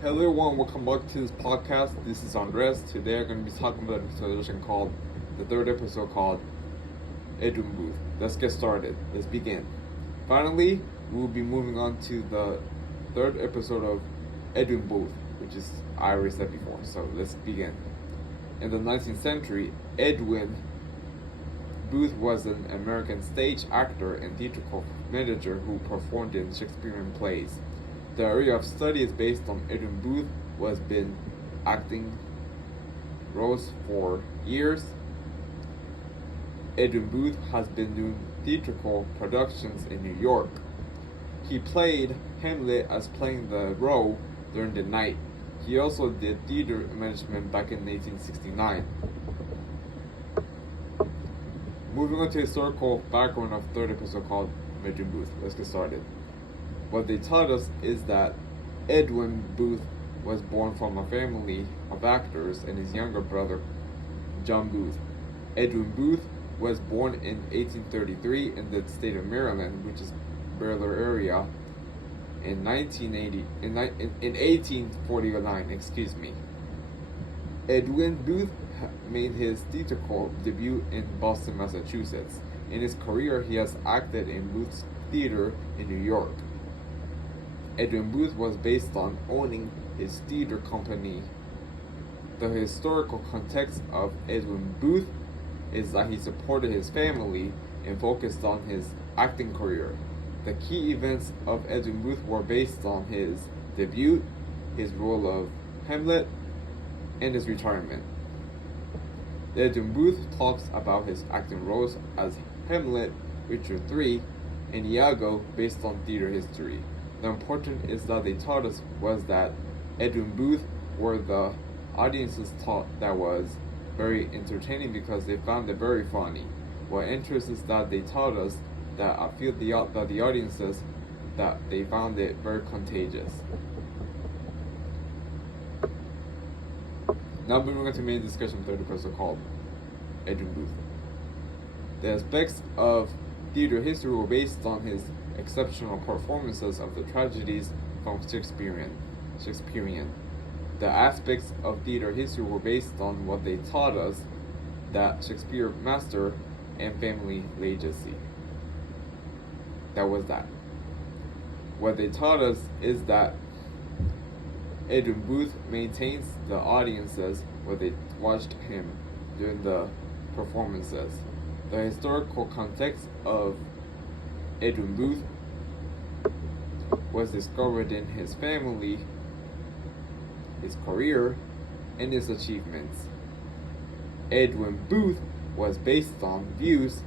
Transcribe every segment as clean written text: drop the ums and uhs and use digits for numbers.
Hello everyone, welcome back to this podcast. This is Andres. Today I'm going to be talking about a solution called the third episode called Edwin Booth. Let's get started. Let's begin. Finally, we'll be moving on to the third episode of Edwin Booth, which is I already said before. So let's begin. In the 19th century, Edwin Booth was an American stage actor and theatrical manager who performed in Shakespearean plays. The area of study is based on Edwin Booth was been acting roles for years. Edwin Booth has been doing theatrical productions in New York. He played Hamlet as playing the role during the night. He also did theater management back in 1869. Moving on to historical background of third episode called Edwin Booth. Let's get started. What they taught us is that Edwin Booth was born from a family of actors and his younger brother, John Booth. Edwin Booth was born in 1833 in the state of Maryland, which is Baylor area, in 1849. Excuse me. Edwin Booth made his theatrical debut in Boston, Massachusetts. In his career, he has acted in Booth's Theater in New York. Edwin Booth was based on owning his theater company. The historical context of Edwin Booth is that he supported his family and focused on his acting career. The key events of Edwin Booth were based on his debut, his role of Hamlet, and his retirement. Edwin Booth talks about his acting roles as Hamlet, Richard III, and Iago based on theater history. The important is that they taught us was that Edwin Booth were the audiences taught that was very entertaining because they found it very funny. What interests is that they taught us that I feel that the audiences that they found it very contagious. Now moving on to main discussion third episode called Edwin Booth. The aspects of theater history were based on his exceptional performances of the tragedies from Shakespearean. The aspects of theater history were based on what they taught us that Shakespeare master and family legacy. That was that. What they taught us is that Edwin Booth maintains the audiences where they watched him during the performances. The historical context of Edwin Booth was discovered in his family, his career, and his achievements. Edwin Booth was based on views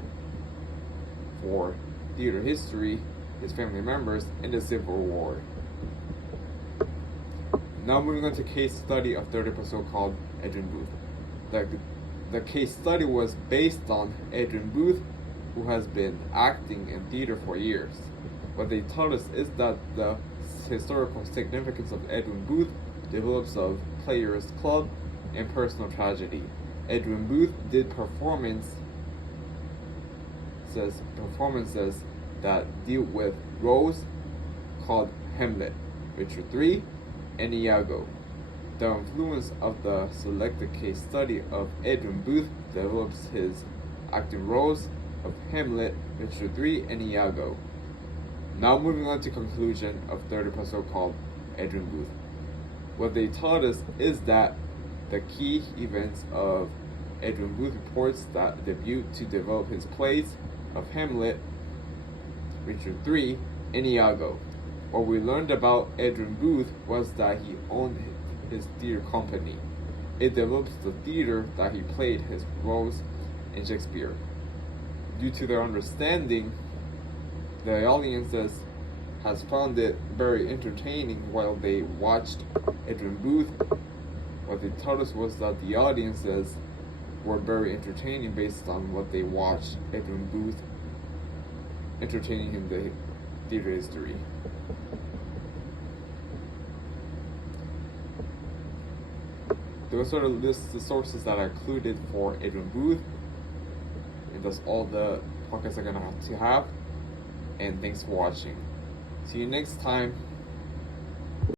for theater history, his family members, and the Civil War. Now moving on to case study of third episode called Edwin Booth. The case study was based on Edwin Booth, who has been acting in theater for years. What they taught us is that the historical significance of Edwin Booth develops of Players Club and personal tragedy. Edwin Booth did performances that deal with roles called Hamlet, Richard III, and Iago. The influence of the selected case study of Edwin Booth develops his acting roles of Hamlet, Richard III, and Iago. Now moving on to conclusion of third episode called Edwin Booth. What they taught us is that the key events of Edwin Booth reports that debut to develop his plays of Hamlet, Richard III, and Iago. What we learned about Edwin Booth was that he owned his theater company. It develops the theater that he played his roles in Shakespeare. Due to their understanding, the audiences has found it very entertaining while they watched Edwin Booth. What they taught us was that the audiences were very entertaining based on what they watched Edwin Booth entertaining in the theater history. Those are the sources that I included for Edwin Booth, and that's all the podcasts I'm gonna have to have. And thanks for watching. See you next time.